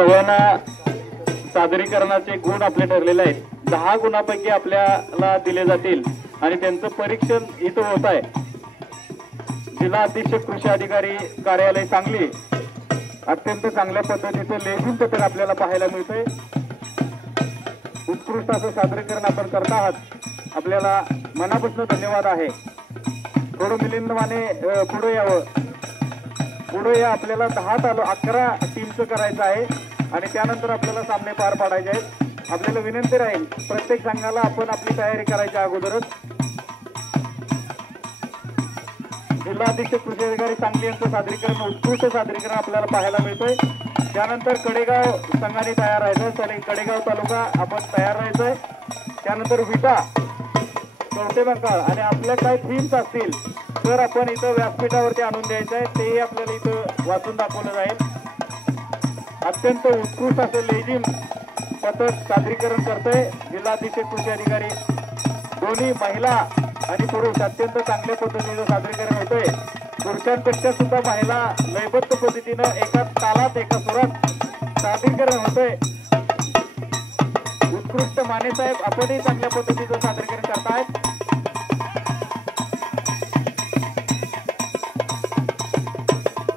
सगळ्यांना सादरीकरणाचे गुण आपले ठरलेले आहेत. 10 गुणांपैकी आपल्याला दिले जातील आणि त्यांचं परीक्षण इथं होत आहे. जिल्हा अधीक्षक कृषी अधिकारी कार्यालय सांगली अत्यंत चांगल्या पद्धतीचं लेझिम पथक आपल्याला पाहायला मिळतंय. उत्कृष्ट असं सादरीकरण आपण करत आहात. आपल्याला मनापासून धन्यवाद आहे. थोडं मिलिंदमाने पुढे यावं. पुढे या. आपल्याला 11 टीमचं करायचं आहे आणि त्यानंतर आपल्याला सामने पार पाडायचे आहेत. आपल्याला विनंती राहील प्रत्येक संघाला आपण आपली तयारी करायच्या अगोदरच जिल्हा अधीक्षक कृषी अधिकारी सांगली यांचं सादरीकरण उत्कृष्ट सादरीकरण आपल्याला पाहायला मिळतंय. त्यानंतर कडेगाव संघाने तयार राहायचं. कडेगाव तालुका आपण तयार राहायचंय. त्यानंतर विटा, कवटेबंगाळ आणि आपल्या काही थीम्स असतील तर आपण इथं व्यासपीठावरती आणून द्यायचं आहे. तेही आपल्याला इथं वाचून दाखवलं जाईल. अत्यंत उत्कृष्ट असं लेझिम पथक सादरीकरण करतोय जिल्हा अधीक्षक कृषी अधिकारी. दोन्ही महिला आणि पुरुष अत्यंत चांगल्या पद्धतीनं सादरीकरण होतंय. पुरुषांपेक्षा सुद्धा महिला लयबद्ध पद्धतीनं एका तालात एका सुरात सादरीकरण होतंय. उत्कृष्ट माने साहेब आपणही चांगल्या पद्धतीचं सादरीकरण करतायत.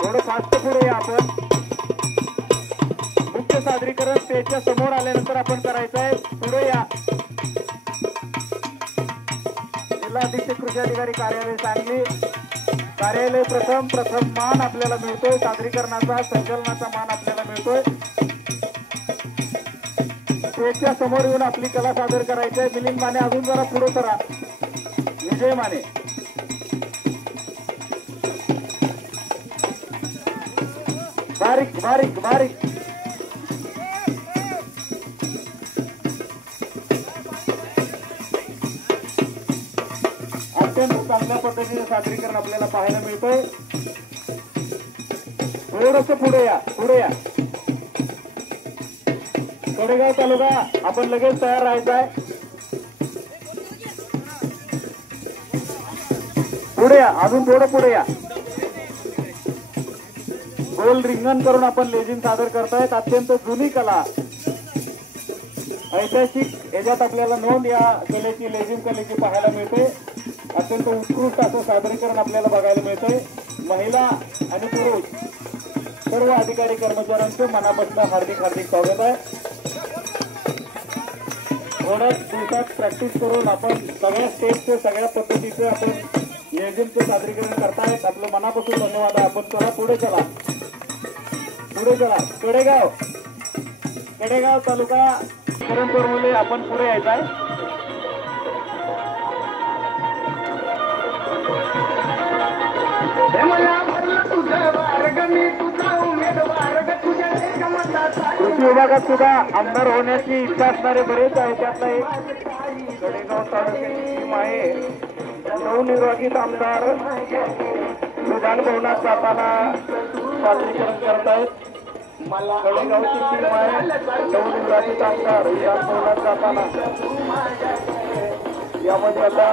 थोडं फास्ट पुढे या. आपण मुख्य सादरीकरण स्टेजच्या समोर आल्यानंतर आपण करायचं आहे. पुढे या. जिल्हा अधीक्षक कृषी अधिकारी कार्यालय सांगली कार्यालय प्रथम मान आपल्याला मिळतोय. सादरीकरणाचा संचलनाचा मान आपल्याला मिळतोय. स्टेजच्या समोर येऊन आपली कला सादर करायची आहे. मिलिंद माने अजून जरा पुढे करा. विजय माने बारीक बारीक बारीक अत्यंत चांगल्या पद्धतीने सादरीकरण आपल्याला पाहायला मिळतंय. थोडस पुढे या. पुढे या. कडेगाव तालुका आपण लगेच तयार राहायचं आहे. पुढे या. अजून थोडं पुढे या. गोल रिंगण करून आपण लेझिम सादर करतायत. अत्यंत जुनी कला ऐतिहासिक याच्यात आपल्याला नोंद या कलेची लेझिम कलेची पाहायला मिळते. अत्यंत उत्कृष्ट असं सादरीकरण आपल्याला बघायला मिळतंय. महिला आणि पुरुष सर्व अधिकारी कर्मचाऱ्यांचं मनापासून हार्दिक हार्दिक स्वागत आहे. थोड्याच दिवसात प्रॅक्टिस करून आपण सगळ्या स्टेजचं सगळ्या पद्धतीचं आपण लेझिमचं सादरीकरण करतायत. आपलं मनापासून धन्यवाद आहे. आपण चला पुढे चला. पुढे चला. कडेगाव तालुका करंजपूर मुले आपण पुढे यायचं आहे. कृषी विभागात सुद्धा आमदार होण्याची इच्छा असणारे बरेच आहे. त्यातला एक कडेगाव तालुक्याची टीम आहे. नवनिर्वाचित आमदार विधान भवनात जाताना सादरीकरण करतायत. कडेगावची टीम आहे. नवनिर्वाचित आमदार विधान भवनात जाताना यामध्ये आता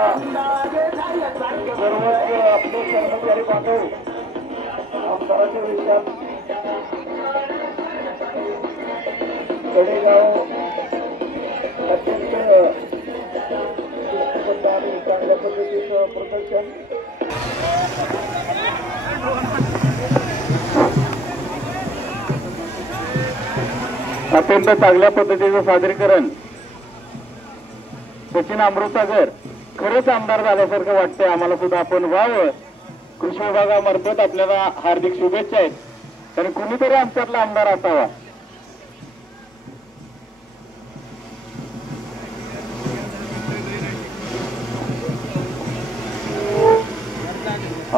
सर्वच आपले कर्मचारी बांधव आमदाराच्या विषयात कडेगाव अत्यंत आणि चांगल्या पद्धतीचं प्रदर्शन अत्यंत चांगल्या पद्धतीचं सादरीकरण. सचिन अमृतसागर खरंच आमदार झाल्यासारखं वाटतंय आम्हाला सुद्धा. आपण व्हावं. कृषी विभागामार्फत आपल्याला हार्दिक शुभेच्छा आहेत आणि कुणीतरी आमच्यातला आमदार असावा.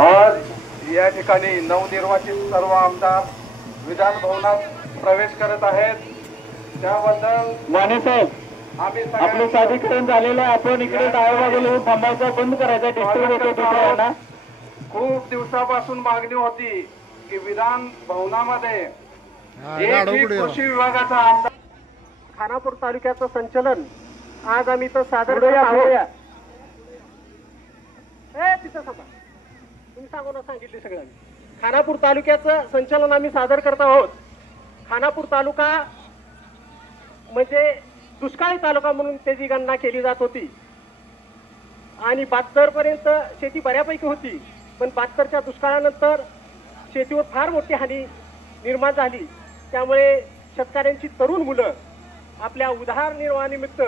आज या ठिकाणी नवनिर्वाचित सर्व आमदार विधान भवनात प्रवेश करत आहेत. त्याबद्दल माने साहेब आपलं सादरीकरण झालेलं आहे. आपण इकडे डाव्या बाजूला येऊन थांबायचा बंद करायचा. डिस्टर्ब होतो दुसऱ्यांना. खूप दिवसापासून मागणी होती की विधान भवनामध्ये कृषी विभागाचा आमदार खानापूर तालुक्याचं संचलन आज आम्ही तर सादर करत आहोत. तिथं तुम्ही सांगू ना सांगितले सगळ्यांनी. खानापूर तालुक्याचं संचलन आम्ही सादर करत आहोत. खानापूर तालुका म्हणजे दुष्काळी तालुका म्हणून त्याची गणना केली जात होती आणि 72 पर्यंत शेती बऱ्यापैकी होती, पण 72च्या दुष्काळानंतर शेतीवर फार मोठी हानी निर्माण झाली. त्यामुळे शेतकऱ्यांची तरुण मुलं आपल्या उदरनिर्वाहानिमित्त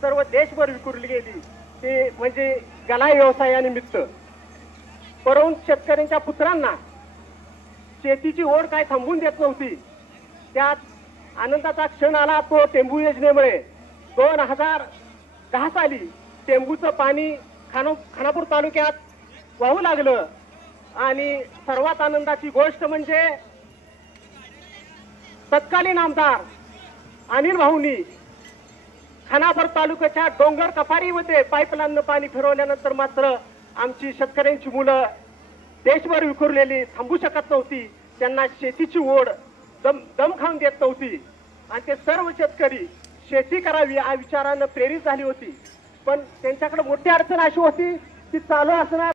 सर्व देशभर विखुरली गेली, ते म्हणजे गलाई व्यवसायानिमित्त. परंतु शेतकऱ्यांच्या पुत्रांना शेतीची ओढ काय थांबून देत नव्हती. त्यात आनंदाचा क्षण आला तो टेंबू योजनेमुळे. 2010 साली टेंबूचं पाणी खानापूर तालुक्यात वाहू लागलं आणि सर्वात आनंदाची गोष्ट म्हणजे तत्कालीन आमदार अनिल भाऊंनी खानापूर तालुक्याच्या डोंगर कपारीमध्ये पाईपलाईननं पाणी फिरवल्यानंतर मात्र आमची शेतकऱ्यांची मुलं देशभर विखुरलेली थांबू शकत नव्हती. त्यांना शेतीची ओढ दम खाऊन देत नव्हती आणि ते सर्व शेतकरी शेती करावी या विचारानं प्रेरित झाली होती. पण त्यांच्याकडे मोठी अडचण अशी होती की चालू असणार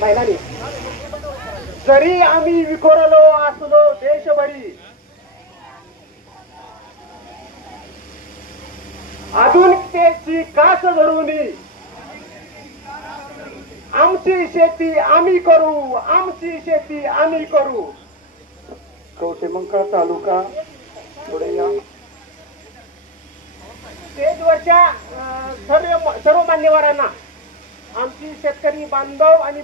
महिलांनी जरी आम्ही विखुरलो असलो देशभरी आधुनिकतेची कास धरून आमची शेती आम्ही करू, आमची शेती आम्ही करू. कवठेमंकाळ तालुका पुढे या. स्टेजवरच्या सर्व मान्यवरांना आमची शेतकरी बांधव आणि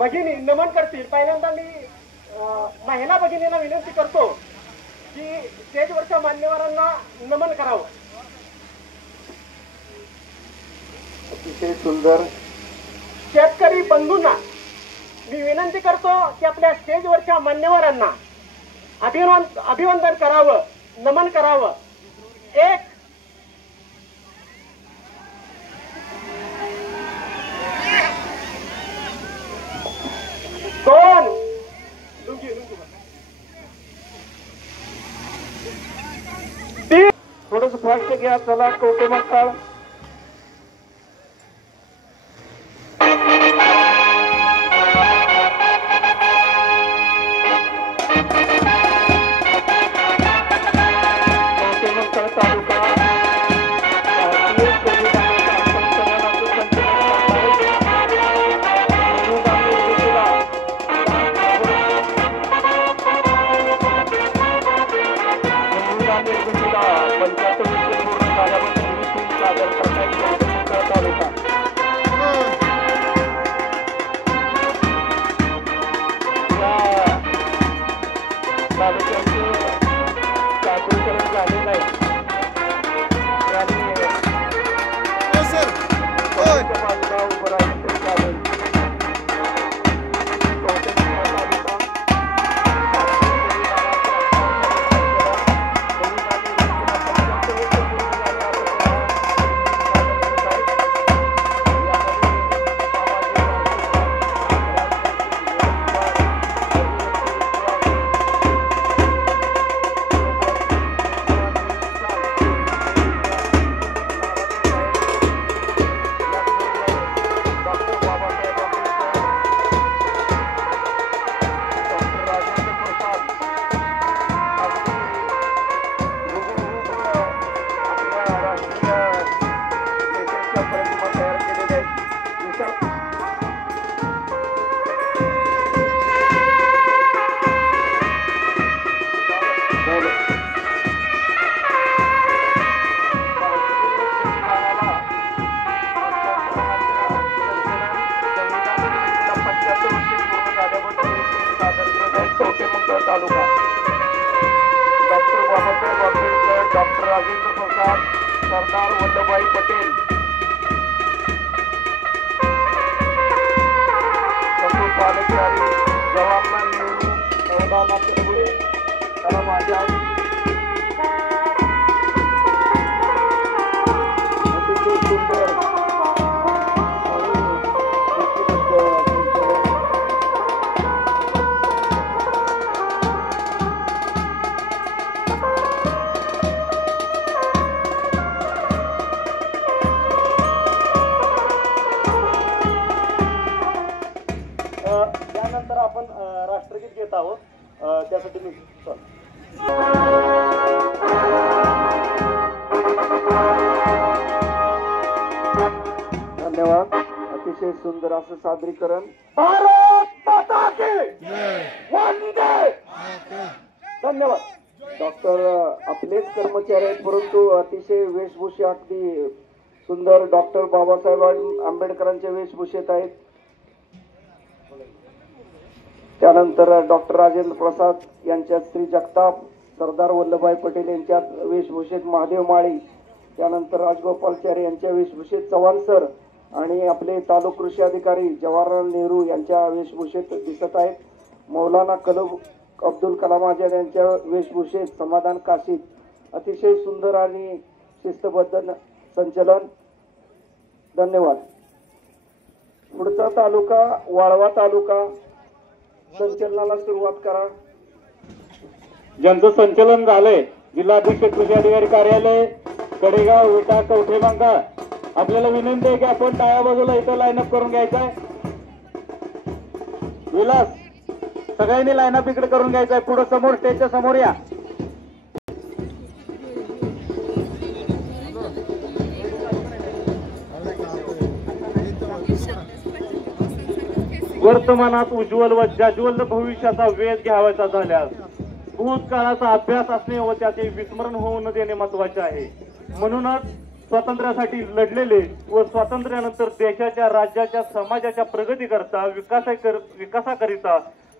भगिनी नमन करतील. पहिल्यांदा मी महिला भगिनींना विनंती करतो की स्टेजवरच्या मान्यवरांना नमन करावं. अतिशय सुंदर. शेतकरी बंधूंना मी विनंती करतो की आपल्या स्टेजवरच्या मान्यवरांना अभिवंदन करावं, नमन करावं. एक दोन तीन. थोडस फास्ट घ्या. चला कवठेमंकाळ तालुका तालुका डॉक्टर बाबासाहेब आंबेडकर, डॉक्टर राजेंद्र प्रसाद, सरदार वल्लभभाई पटेल, संतोष पालकचारी, जवाहरलाल नेहरू, नवनाथ प्रभू, कलाम आझाद, अतिशय सुंदर त्यानंतर आपण राष्ट्रगीत घेत आहोत. त्यासाठी मी धन्यवाद. अतिशय सुंदर असं सादरीकरण. भारत माता की वंदे. धन्यवाद. डॉक्टर आपलेच कर्मचारी आहेत, परंतु अतिशय वेशभूषा अगदी सुंदर डॉक्टर बाबासाहेब आंबेडकरांच्या वेशभूषेत आहेत. त्यानंतर डॉक्टर राजेंद्र प्रसाद यांच्या श्री जगताप, सरदार वल्लभभाई पटेल यांच्या वेशभूषेत महादेव माळी, त्यानंतर राजगोपालचारी यांच्या वेशभूषेत चव्हाण सर आणि आपले तालुका कृषी अधिकारी जवाहरलाल नेहरू यांच्या वेशभूषेत दिसत आहेत. मौलाना अब्दुल कलाम आझाद यांच्या वेशभूषेत समाधान काशीद. अतिशय सुंदर आणि शिस्तबद्ध संचलन. धन्यवाद. पुढचा तालुका वाळवा तालुका. संचलनाला सुरुवात करा. ज्यांचं संचलन झालंय जिल्हाध्यक्ष कृषी अधिकारी कार्यालय कडेगाव विटा कवठेमंका, आपल्याला विनंती आहे की आपण डाव्या बाजूला इथं लाईनअप करून घ्यायचंय. विलास सगळ्यांनी लाईनअप इकडे करून घ्यायचंय. पुढे समोर स्टेजच्या समोर या. वर्तमानात उज्ज्वल व जाज्वल्य भविष्याचा वेध घ्यावायचा झाल्यास भूतकाळाचा अभ्यास असणे व त्याचे विस्मरण होऊ न देणे महत्वाचे आहे. म्हणूनच स्वातंत्र्यासाठी लढलेले व स्वातंत्र्यानंतर देशाच्या, राज्याच्या, समाजाच्या प्रगतीकरता विकासाकरिता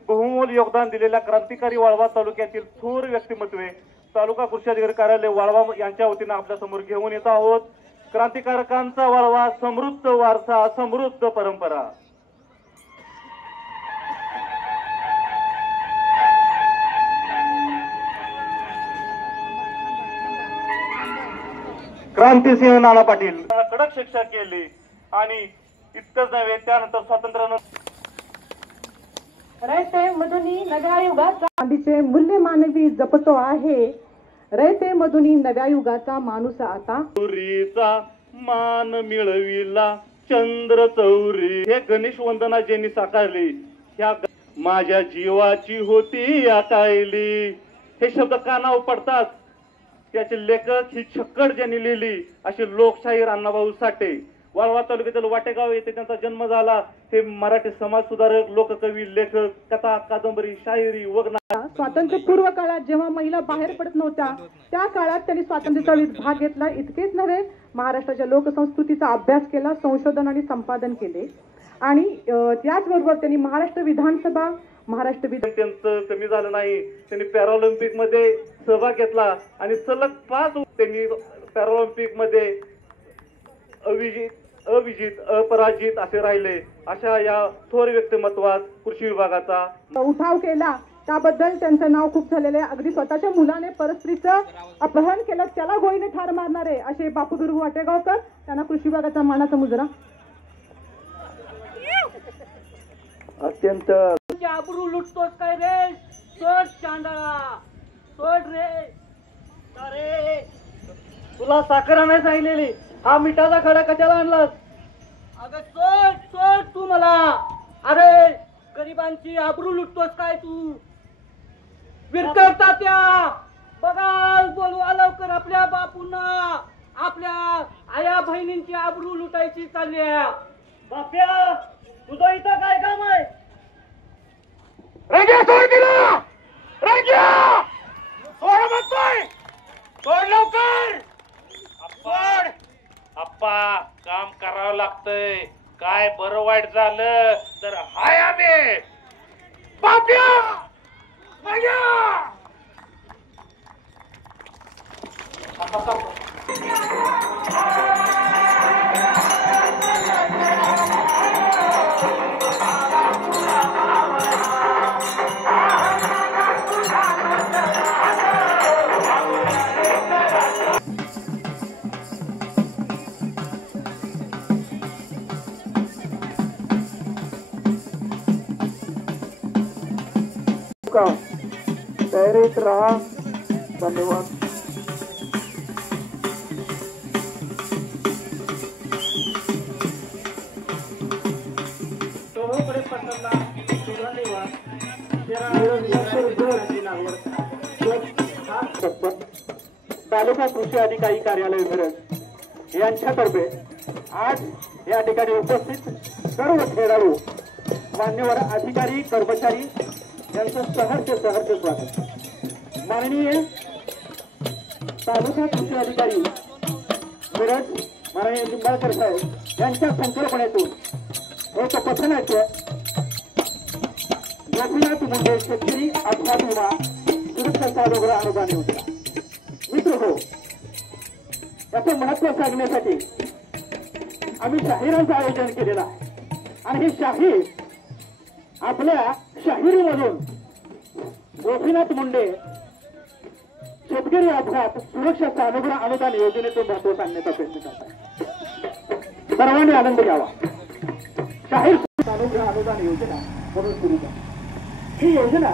बहुमोल योगदान दिलेल्या क्रांतिकारी वाळवा तालुक्यातील थोर व्यक्तिमत्वे तालुका कृषी अधिकारी कार्यालय वाळवा यांच्या वतीनं आपल्या समोर घेऊन येत आहोत. क्रांतिकारकांचा वाळवा, समृद्ध वारसा, समृद्ध परंपरा. क्रांतिसिंह नाना पाटील कडक शिक्षा केली आणि इतकंच नव्हे, त्यानंतर स्वातंत्र्यानंतर रयते मधुनी नव्या युगाचा गांधीचे मूल्य मानवी जपतो आहे. रयते मधुनी नव्या युगाचा माणूस आता. चौरीचा मान मिळविला चंद्र चौरी. हे गणेश वंदना ज्यांनी साकारली ह्या माझ्या जीवाची होती आटायली. हे शब्द कानावर पडतात. त्याचे लेखक ही छक्कड ज्यांनी लिहिली अशी लोकशाहीर अण्णाभाऊ साठे. वाळवा तालुक्यातील वाटेगाव येथे त्यांचा जन्म झाला. हे मराठी समाज सुधारक, लोककवी, लेखक, कथा, कादंबरी, शायरी, वगना. स्वातंत्र्यपूर्व काळात जेव्हा महिला बाहेर पडत नव्हत्या त्या काळात त्यांनी स्वातंत्र्य चळवळीत भाग घेतला. इतकेच नव्हे, महाराष्ट्राच्या लोकसंस्कृतीचा अभ्यास केला, संशोधन आणि संपादन केले आणि त्याचबरोबर त्यांनी महाराष्ट्र विधानसभा, महाराष्ट्र त्यांचं कमी झालं नाही. त्यांनी पॅरालिम्पिक मध्ये सहभाग घेतला आणि सलग 5 त्यांनी पॅरालिम्पिक मध्ये अविजित अपराजित असे राहिले. अशा या थोर व्यक्तिमत्वात कृषी विभागाचा उठाव केला. त्याबद्दल त्यांचं नाव खूप झालेलं आहे. अगदी स्वतःच्या मुलाने परस्त्रीचं अपहरण केलं त्याला गोळीने ठार मारणारे असे बापूदुर्ग वाटेगावकर. त्यांना कृषी विभागाचा मानाचा मुजरा. अत्यंत आबरू लुटतोस काय रे? सोड चांदळा, सोड रे. अरे तुला साखर नाही सांगितलेली, हा मिठाचा खडा कशाला आणलास? अगं सोड सोड तू मला. अरे गरिबांची आबरू लुटतोस काय तू? विरकळता त्या बघा, बोलवा लवकर आपल्या बापूंना. आपल्या आया बहिणींची आबरू लुटायची चालली आहे. बाप्या तुझं इथं काय काम आहे? रंग्या सोड दिला. रंग्या सोड करावं लागतंय. काय बरं वाईट झालं तर हाय आम्ही बाप्या माया. तयारीत राहा. धन्यवाद. तालुका कृषी अधिकारी कार्यालय मिरज यांच्यातर्फे आज या ठिकाणी उपस्थित सर्व खेळाडू मान्यवर अधिकारी कर्मचारी यांचं सहर्ष स्वागत. माननीय तालुका कृषी अधिकारी मिरज माननीय निंबाळकर साहेब यांच्या संकल्पनेतून एक पथनाट्य गोपीनाथ मुंडे शेतकरी अपघात विमा सुरक्षा साधोग्रह अनुदान योजना. मित्र हो, याचं महत्व सांगण्यासाठी आम्ही शाहिरांचं आयोजन केलेलं आहे आणि हे शाहीर आपल्या शाहिरीमधून गोपीनाथ मुंडे शेतकरी अपघात सुरक्षा साधोग्रह अनुदान योजनेतून महत्व सांगण्याचा प्रयत्न करत आहे. सर्वांनी आनंद घ्यावा. शाहीर साधोग्रह अनुदान योजना म्हणून सुरू करा. ही योजना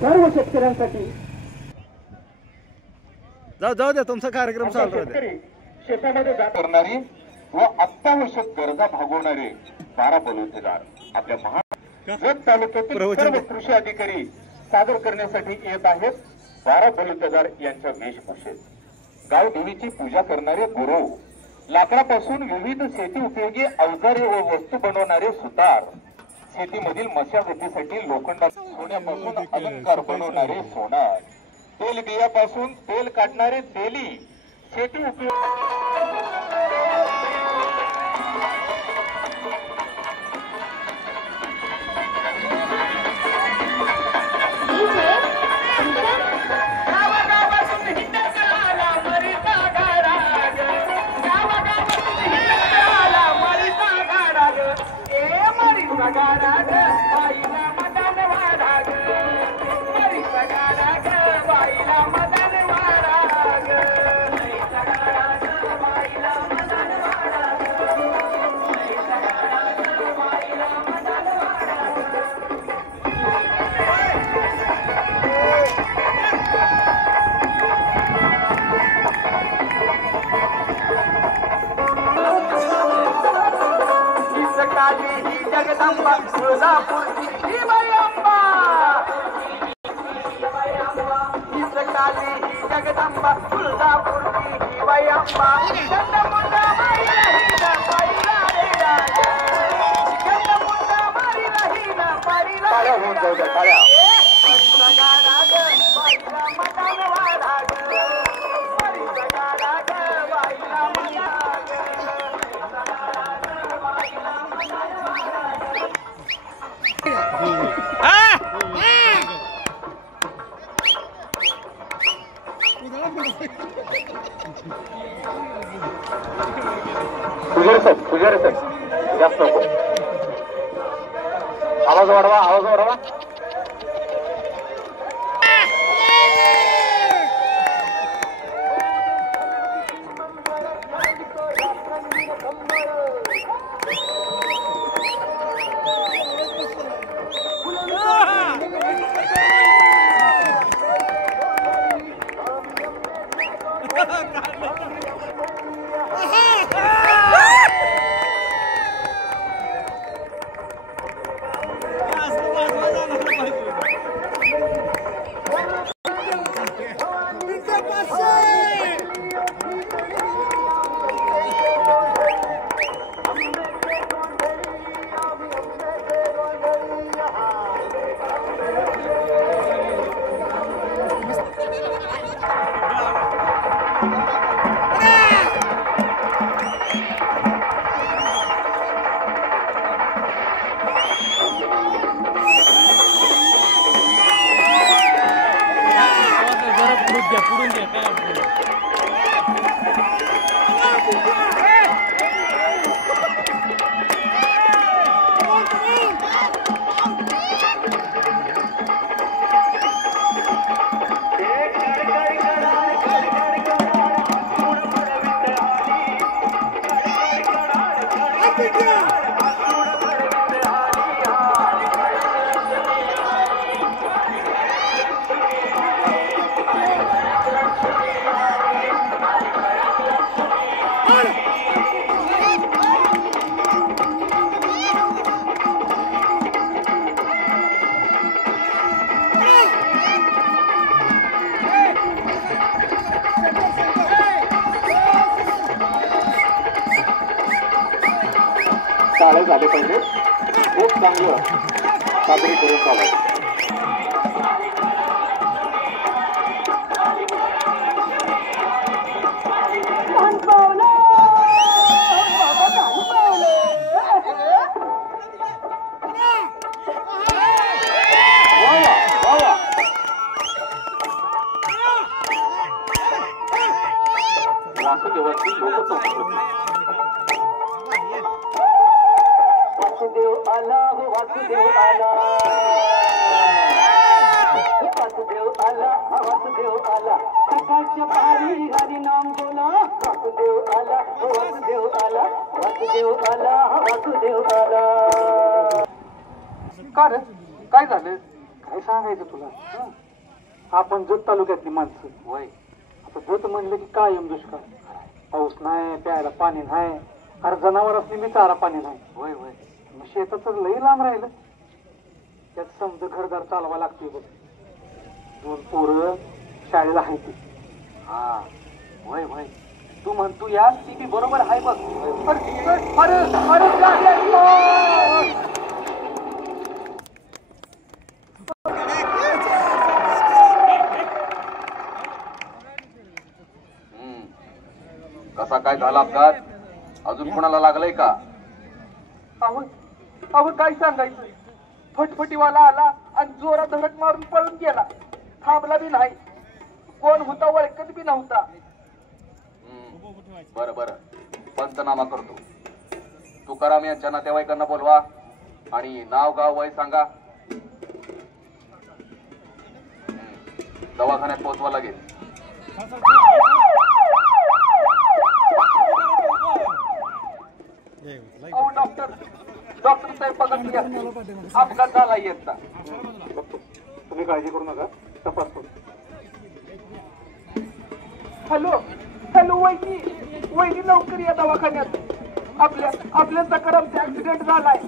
सर्व शेतकऱ्यांसाठी जाऊ द्या, तुमचा कार्यक्रम चालू आहे. शेतामध्ये जात करणारे व अत्यावश्यक गरजा भागवणारे 12 बलुतेदार आपल्या जत तालुक्यातील सर्व कृषी अधिकारी सादर करण्यासाठी येत आहेत. 12 बलुतेदार यांच्या वेशभूषेत गावदेवीची पूजा करणारे गुरु, लाकडापासून विविध शेती उपयोगी अवजारे व वस्तू बनवणारे सुतार, शेतीमधील मशागतीसाठी लोखंडाच्या सोन्यापासून अलंकार बनवणारे सोनार, तेल बियापासून तेल काढणारे तेली, शेती उपयोग जगदंबा तुळजापूरची ही बाई अंबा, हीच काली ही जगदंबा तुळजापूरची ही बाई अंबा. चंद्रमुंडा बाईला हिन बाईला रे राज, चंद्रमुंडा बाईला हिन बाईला रे राज. सगारा ग बाईला मदान वाढा ग, सगारा ग बाईला मदान पुजारी साहेब जास्त नको. आवाज वाढवा. Thank you. टाळे झाले पाहिजे. खूप चांगलं सादरीकरण चालू आहे. वासुदेवाची वासुदेव आला हो वासुदेव आला वासुदेव आला वासुदेव आला सकाळच्या पारी हरी नाम बोला वासुदेव आला हो वासुदेव आला वासुदेव आला वासुदेव आला. का रे काय झालं? काय सांगायचं तुला? आपण जत तालुक्यातली माणसं वय आता जत म्हणलं की कायम दुष्काळ. पाऊस नाही, प्यायला पाणी नाही, अरे जनावरांनी मी चारा पाणी नाही. होय होय मग शेताचं लई लांब राहिलं. त्यात समज घरदार चालवा लागतोय बघ. 2 पोरं शाळेला आहे ती. हा होय होय तू म्हणतो या ती बी बरोबर आहे बघ. अरे अरे कसा काय झाला अपघात? अजून कोणाला लागलाय का? अहो काय सांगायचं. फटफटीवाला आला आणि जोरात धडक मारून पळून गेला. थांबला बी नाही. कोण होता ओळखत बी नव्हता. बरं बरं पंचनामा करतो. तुकाराम यांच्या नातेवाईकांना बोलवा आणि नाव गाव वय सांगा. दवाखान्यात पोहोचवा लागेल. अहो डॉक्टर साहेब बघत अपघात झाला येता. तुम्ही काळजी करू नका, तपासतो. हॅलो हॅलो वैदी वैदी लवकर या दवाखान्यात. आपल्या सकारामचा ऍक्सिडेंट झालाय.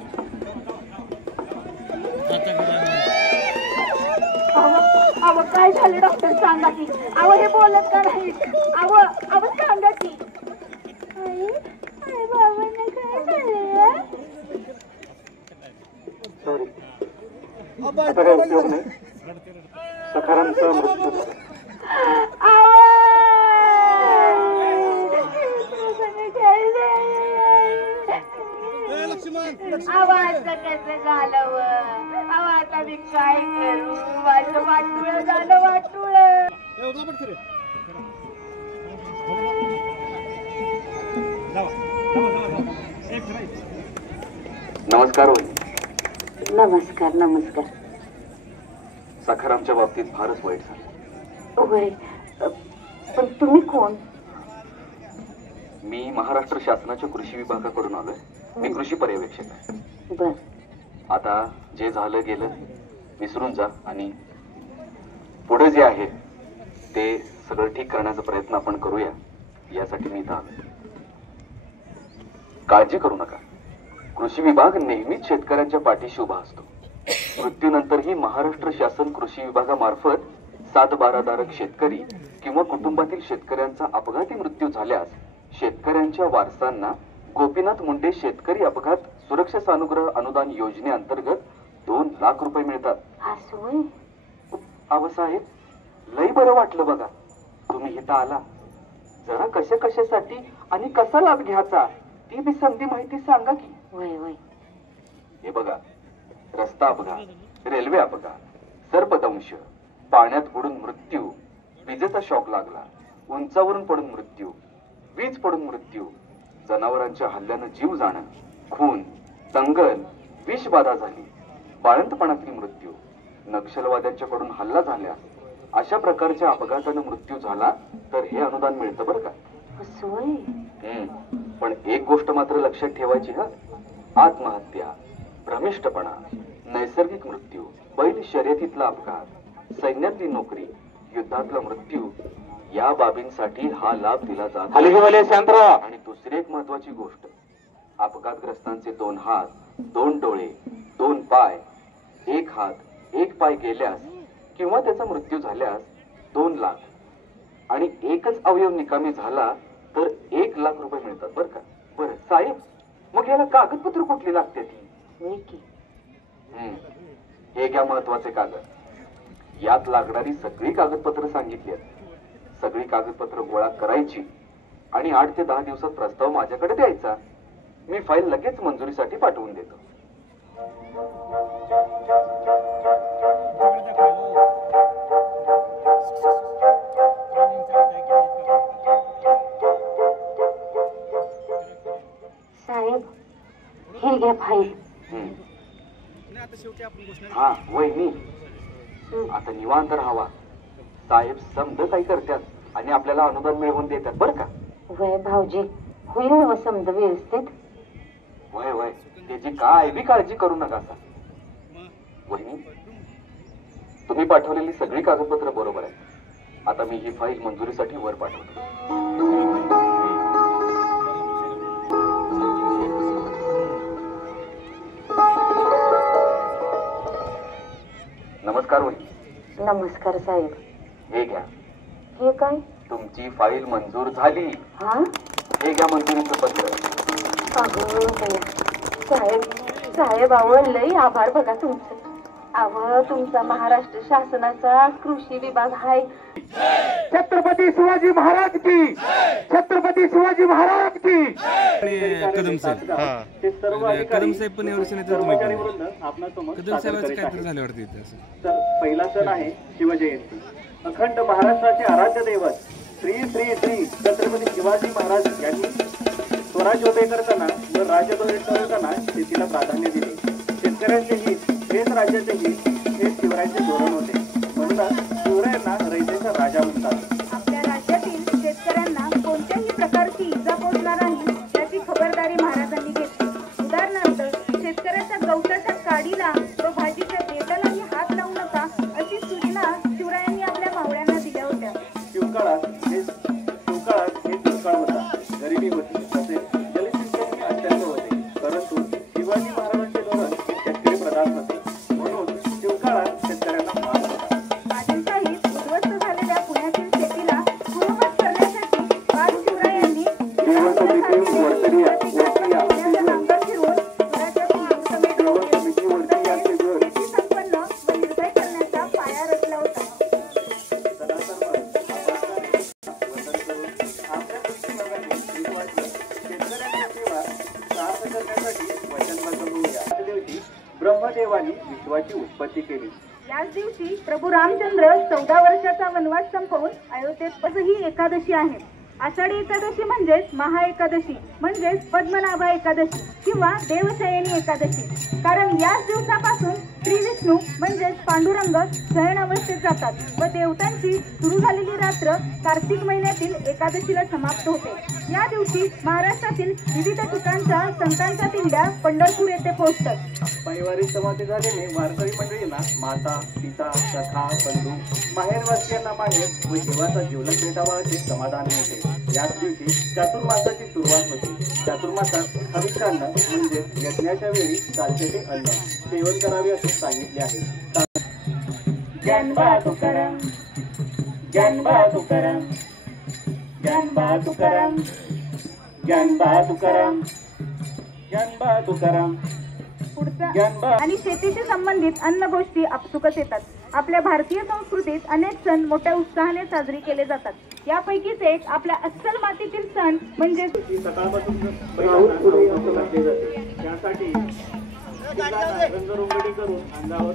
अव काय झालं डॉक्टर सांगा की. अव हे बोलत का नाही. अव सांगा की. बाबांना काय झालं? सॉरी आता काय उपयोग नाही. सकारामचा मृत्यू आवाज कसं झालं व आता मी काय करू. माझं वाटुळ झालं वाटुळ. नमस्कार. नमस्कार नमस्कार. सखारामच्या बाबतीत फारच वाईट झालं. होय पण तुम्ही कोण? मी महाराष्ट्र शासनाच्या कृषी विभागाकडून आलोय. मी कृषी पर्यवेक्षक आहे. बर आता जे झालं गेलं विसरून जा आणि पुढे जे आहे ते सगळं ठीक करण्याचा प्रयत्न आपण करूया यासाठी मी इथं आलोय. काळजी करू नका. कृषी विभाग नेहमीच शेतकऱ्यांच्या पाठीशी उभा असतो. मृत्यूनंतरही महाराष्ट्र शासन कृषी विभागामार्फत 7/12 धारक शेतकरी किंवा कुटुंबातील शेतकऱ्यांचा अपघाती मृत्यू झाल्यास शेतकऱ्यांच्या वारसांना गोपीनाथ मुंडे शेतकरी अपघात सुरक्षा सानुग्रह अनुदान योजनेअंतर्गत 2 लाख रुपये मिळतात. साहेब लई बरं वाटलं बघा. तुम्ही इथं आला. जरा कशासाठी आणि कसा लाभ घ्यायचा ती बी संधी माहिती सांगा की. हे बघा, रस्ता अपघात, रेल्वे अपघात, सर्पदंश, पाण्यात बुडून मृत्यू, विजेचा विजेचा शॉक लागला, उंचावरून पडून मृत्यू, वीज पडून मृत्यू, जनावरांच्या हल्ल्यानं जीव जाणं, खून, दंगल, विषबाधा झाली, बाळंतपणातील मृत्यू, नक्षलवाद्यांच्याकडून हल्ला झाल्या, अशा प्रकारच्या अपघातानं मृत्यू झाला तर हे अनुदान मिळतं बरं का. पण एक गोष्ट मात्र लक्षात ठेवायची हा, आत्महत्या, भ्रमिष्टपणा, नैसर्गिक मृत्यू, बैल शर्यतीतला अपघात, सैन्यातली नोकरी, युद्धातला मृत्यू, या बाबींसाठी हा लाभ दिला जातो. आणि दुसरी एक महत्वाची गोष्ट, अपघातग्रस्तांचे 2 हात, 2 डोळे, 2 पाय, 1 हात, 1 पाय गेल्यास किंवा त्याचा मृत्यू झाल्यास 2 लाख आणि एकच अवयव निकामी झाला तर 1 लाख रुपये मिळतात बरं का. बरं साहेब, मग याला कागदपत्र कुठली लागते ती? हे घ्या महत्वाचे कागद. यात लागणारी सगळी कागदपत्र सांगितली आहेत. सगळी कागदपत्र गोळा करायची आणि 8 ते 10 दिवसात प्रस्ताव माझ्याकडे द्यायचा. मी फाईल लगेच मंजुरीसाठी पाठवून देतो. साहेब, हे घ्या फाईल. हा वहिनी, आता निवांत राहावा. साहेब समज काही करतात आणि आपल्याला अनुदान मिळवून देतात बरं का. वय भाऊजी, होईल ना समज व्यवस्थित? वय वय, त्याची काय बी काळजी करू नका. वहिनी, तुम्ही पाठवलेली सगळी कागदपत्र बरोबर आहे. आता मी ही फाईल मंजुरीसाठी वर पाठवतो. नमस्कार वहिनी. नमस्कार साहेब. हे घ्या. हे काय? तुमची फाईल मंजूर झाली. हा, हे घ्या मंजुरीचं पत्र. साहेब साहेब, अहो लई आभार बघा तुमचं. अहो तुमचा महाराष्ट्र शासनाचा कृषी विभाग आहे. छत्रपती शिवाजी महाराज की, छत्रपती शिवाजी महाराज की. कदम साहेब, ते सर्व कदम साहेब पण यावर्षी नाही तर तुम्ही आपणा कदम साहेबांचं काहीतरी झालं वाटतं इथे असं. तर पहिला सण आहे शिवजयंती. अखंड महाराष्ट्राचे आराध्य दैवत श्री श्री श्री छत्रपती शिवाजी महाराज यांनी स्वराज्य उभे करताना व राज्य करताना शेतीला प्राधान्य दिले. शेतकऱ्यांचे हित हेच राज्याचे हित हेच शिवरायांचे धोरण होते. म्हणूनच शिवरायांना रयतेचा राजा म्हणतात. आपल्या राज्यातील शेतकऱ्यांना कोणत्याही प्रकारची इजा पोहोचणार नाही याची खबरदारी महाराजांनी घेतली. उदाहरणार्थ, शेतकऱ्याच्या गवताच्या काडीला व भाजीच्या देठालाही हात लावू नका अशी सूचना शिवरायांनी आपल्या मावळ्यांना दिल्या होत्या. शिवकाळात हे दुष्काळ होता, गरिबी होती, तसेच जलसिंचनही अत्यंत होते. परंतु शिवाजी महाराजांचे धोरण हे शेतकरी प्रधान होते. म्हणून शिवकाळात शेतकऱ्यांना मान होता. आदिलशाही उद्ध्वस्त झालेल्या पुण्यातील शेतीला पूर्ववत करण्यासाठी बाळ शिवरायांनी नांगर फिरवून शेती संपन्न व निर्भय करण्याचा पाया रचला होता. ब्रह्मदेवानी विश्वाची उत्पत्ती केली. याच दिवशी प्रभू रामचंद्र 14 वर्षाचा वनवास संपवून अयोध्येत ही एकादशी आहे. आषाढी एकादशी म्हणजेच महाएकादशी म्हणजेच पद्मनाभा एकादशी किंवा देवशयनी एकादशी. कारण याच दिवसापासून श्री विष्णू म्हणजेच पांडुरंग शयन अवस्थेत जातात व देवतांची सुरू झालेली रात्र कार्तिक महिन्यातील एकादशीला समाप्त होते. या दिवशी महाराष्ट्रातील विविध ठिकाणच्या संतांच्या दिंड्या पंढरपूर येथे पोहोचतात. परिवारिक समाधी झालेले वारकरी मंडळींना माता, पिता, सखा, बंधू, माहेरवासियांना माहेर व जीवाचा जीवलग भेटावा असे समाधान मिळते. याच दिवशी चातुर्मासाची सुरुवात होते. चातुर्मासात हविष्यान्न म्हणजे यज्ञाच्या वेळी चालते ते अन्न सेवन करावे असे सांगितले आहे. ज्ञानबा तुकाराम, ज्ञानबा तुकाराम, ज्ञानबा तुकाराम, ज्ञानबा तुकाराम, ज्ञानबा तुकाराम. पुढचा आणि शेतीशी संबंधित अन्न गोष्टी आपसुकच येतात. आपल्या भारतीय संस्कृतीत अनेक सण मोठ्या उत्साहाने साजरी केले जातात. यापैकीच एक आपल्या अस्सल मातीतील सण म्हणजे सकाळपासून त्यासाठी रंगरंगोटी करून अंगावर